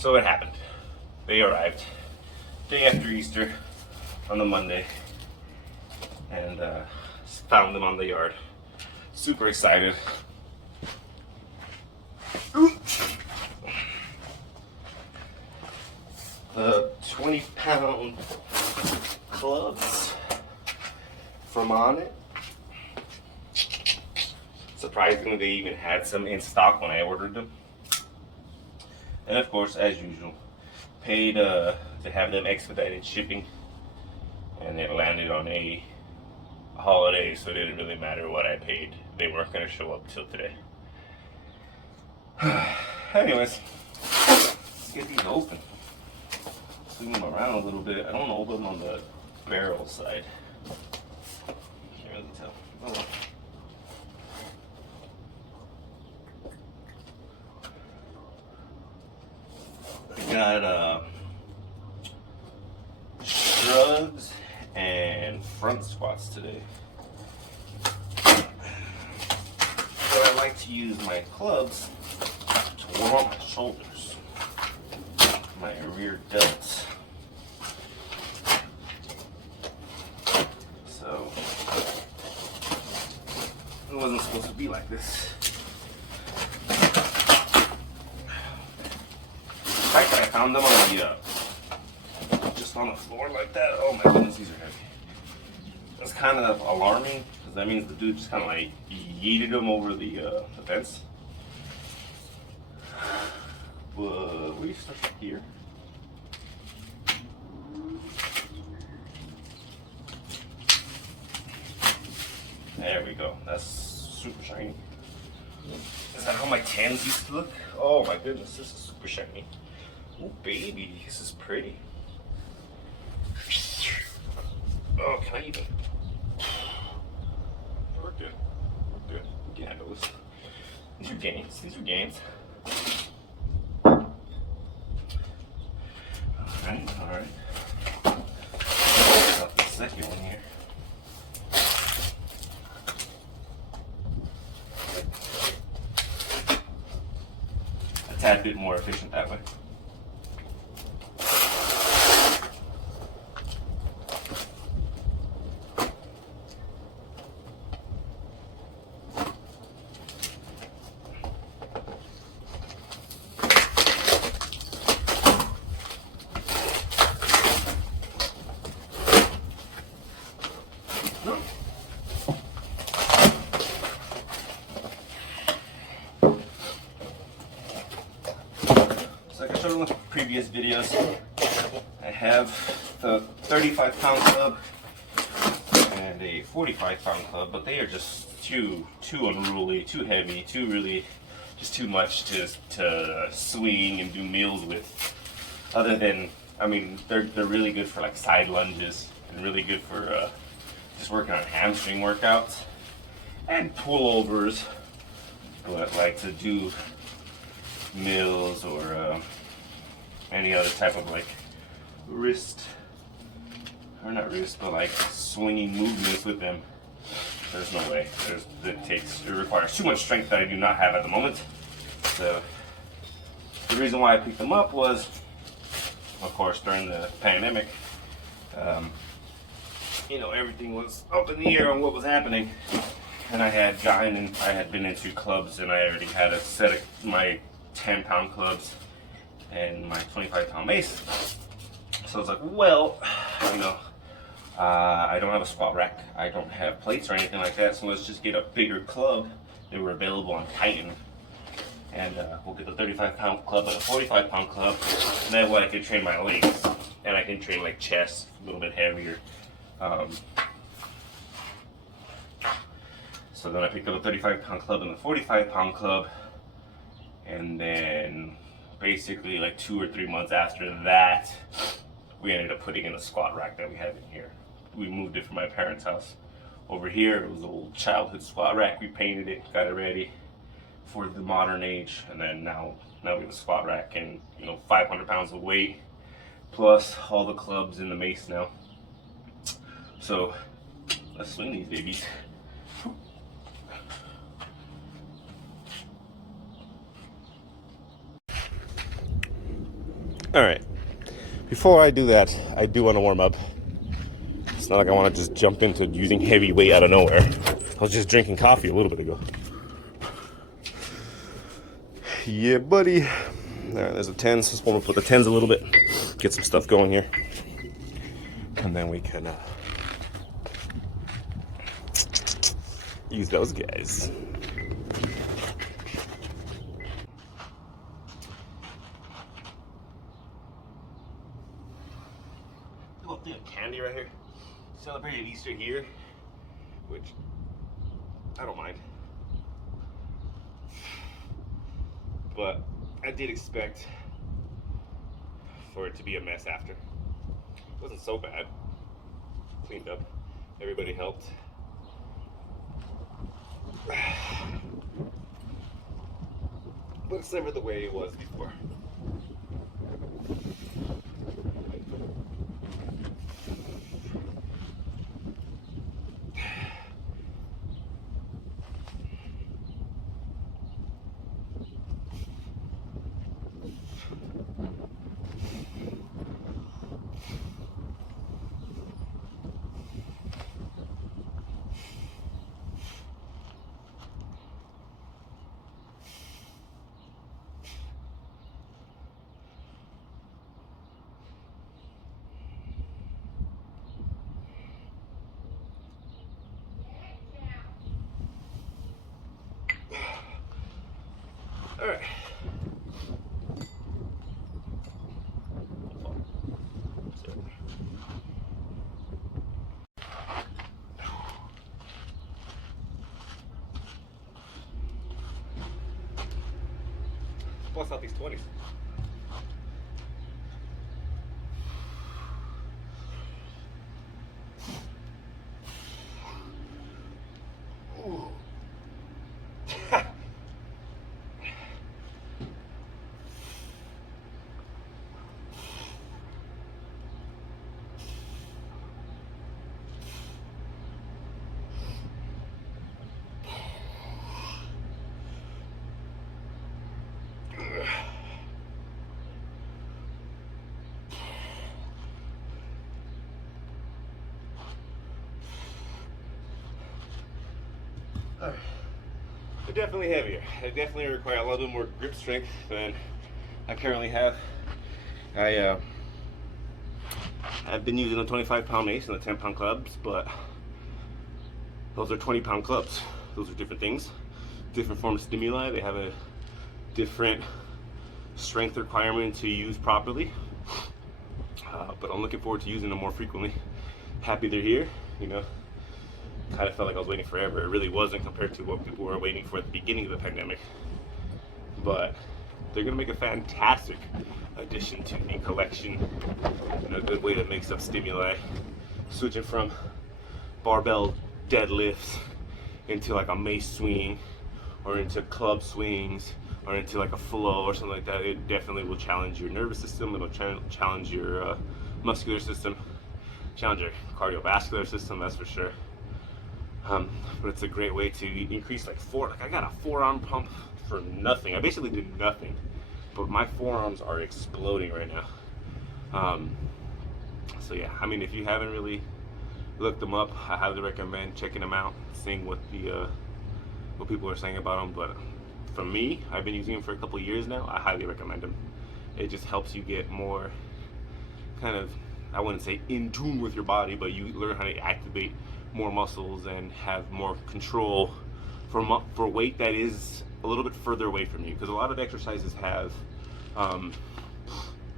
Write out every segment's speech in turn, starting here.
So it happened. They arrived day after Easter on the Monday, and found them on the yard. Super excited. The 20-pound clubs from On It. Surprisingly, they even had some in stock when I ordered them. And of course, as usual, paid to have them expedited shipping, and it landed on a holiday, so it didn't really matter what I paid. They weren't going to show up till today. Anyways, let's get these open. Swing them around a little bit. I don't open them on the barrel side. Can't really tell. Oh well. I got shrugs and front squats today. So I like to use my clubs to warm up my shoulders, my rear delts. So it wasn't supposed to be like this. The fact that I found them on the just on the floor like that, oh my goodness, these are heavy. That's kind of alarming, because that means the dude just kind of like yeeted them over the fence. But we start here. There we go. That's super shiny. Is that how my tans used to look? Oh my goodness, this is super shiny. Oh baby, this is pretty. Oh, can I even? We're good. We're good. We can handle this. These are gains. These are gains. Alright, alright. Got the second one here. A tad bit more efficient that way. Like I showed in the previous videos, I have the 35-pound club and a 45-pound club, but they are just too unruly, too heavy, just too much to swing and do meals with. Other than, I mean, they're really good for like side lunges and really good for just working on hamstring workouts and pullovers, but like to do mills or any other type of like wrist, or not wrist, but like swinging movements with them, there's no way. It requires too much strength that I do not have at the moment. So the reason why I picked them up was, of course, during the pandemic, everything was up in the air on what was happening, and I had been into clubs, and I already had a set of my 10-pound clubs and my 25-pound mace. So I was like, well, I don't have a squat rack, I don't have plates or anything like that, so let's just get a bigger club. They were available on Titan, and we'll get the 35-pound club and a 45-pound club, and that way I can train my legs, and I can train like chest a little bit heavier. So then I picked up a 35-pound club and a 45-pound club, and then basically like 2 or 3 months after that, we ended up putting in a squat rack that we have in here. We moved it from my parents' house over here. It was an old childhood squat rack. We painted it, got it ready for the modern age, and then now we have a squat rack and 500 pounds of weight plus all the clubs in the mace now. So let's swing these babies. All right. Before I do that, I do want to warm up. It's not like I want to just jump into using heavy weight out of nowhere. I was just drinking coffee a little bit ago. Yeah, buddy. All right, there's the 10s. Just warm up with the 10s a little bit. Get some stuff going here. And then we can use those guys. Little thing of candy right here. Celebrated Easter here, which I don't mind. But I did expect for it to be a mess after. It wasn't so bad. Cleaned up. Everybody helped. But it's never the way it was before. All right. Bust out these 20s. Ooh. They're definitely heavier. They definitely require a little bit more grip strength than I currently have. I've been using the 25-pound mace and the 10-pound clubs, but those are 20-pound clubs. Those are different things, different form of stimuli. They have a different strength requirement to use properly. But I'm looking forward to using them more frequently. Happy they're here, you know. Kind of felt like I was waiting forever. It really wasn't compared to what people were waiting for at the beginning of the pandemic. But they're gonna make a fantastic addition to the collection and a good way to mix up stimuli. Switching from barbell deadlifts into like a mace swing or into club swings or into like a flow or something like that, it definitely will challenge your nervous system. It'll challenge your muscular system, challenge your cardiovascular system, that's for sure. But it's a great way to increase like I got a forearm pump for nothing. I basically did nothing, but my forearms are exploding right now. So yeah, I mean, if you haven't really looked them up, I highly recommend checking them out, seeing what what people are saying about them. But for me, I've been using them for a couple years now. I highly recommend them. It just helps you get more kind of, I wouldn't say in tune with your body, but you learn how to activate more muscles and have more control for weight that is a little bit further away from you, because a lot of exercises have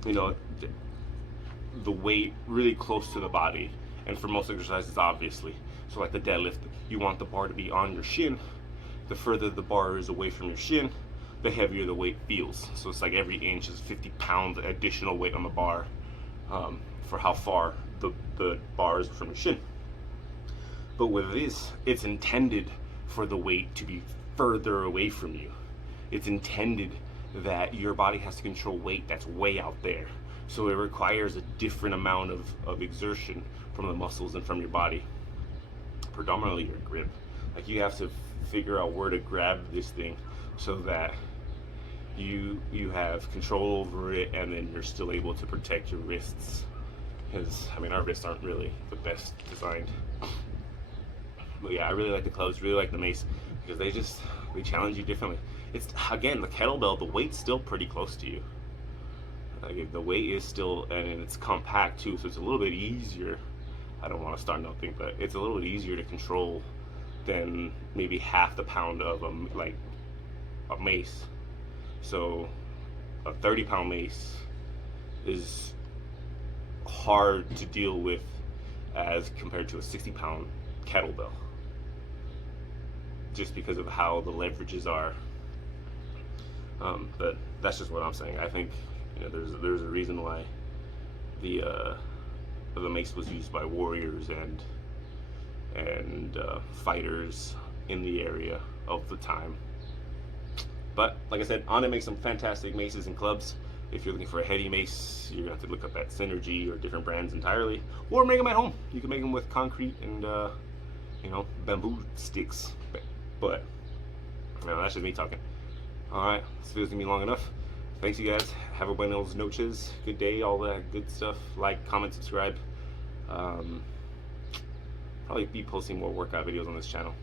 you know, the weight really close to the body, and for most exercises, obviously, so like the deadlift, you want the bar to be on your shin. The further the bar is away from your shin, the heavier the weight feels. So it's like every inch is 50 pounds additional weight on the bar for how far the bar is from your shin. But with this, it's intended for the weight to be further away from you. It's intended that your body has to control weight that's way out there. So it requires a different amount of exertion from the muscles and from your body. Predominantly your grip. Like, you have to figure out where to grab this thing so that you have control over it, and then you're still able to protect your wrists. Because I mean, our wrists aren't really the best designed. But yeah, I really like the clubs, really like the mace, because they challenge you differently. It's, again, the kettlebell, the weight's still pretty close to you. Like, the weight is still, and it's compact too, so it's a little bit easier. I don't want to start nothing, but it's a little bit easier to control than maybe half the pound of a mace. So a 30-pound mace is hard to deal with as compared to a 60-pound kettlebell, just because of how the leverages are. But that's just what I'm saying. I think, you know, there's a reason why the mace was used by warriors and fighters in the area of the time. But like I said, Onnit makes some fantastic maces and clubs. If you're looking for a heady mace, you're gonna have to look up at Synergy or different brands entirely, or make them at home. You can make them with concrete and you know, bamboo sticks. But you know, that's just me talking. All right, this video's gonna be long enough. Thanks, you guys. Have a buenos noches. Good day, all that good stuff. Like, comment, subscribe. Probably be posting more workout videos on this channel.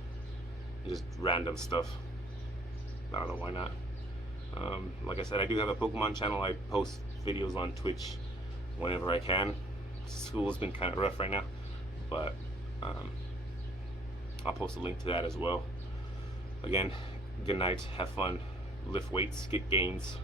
Just random stuff. I don't know why not. Like I said, I do have a Pokemon channel. I post videos on Twitch whenever I can. School has been kind of rough right now, but I'll post a link to that as well. Again, good night. Have fun. Lift weights. Get gains.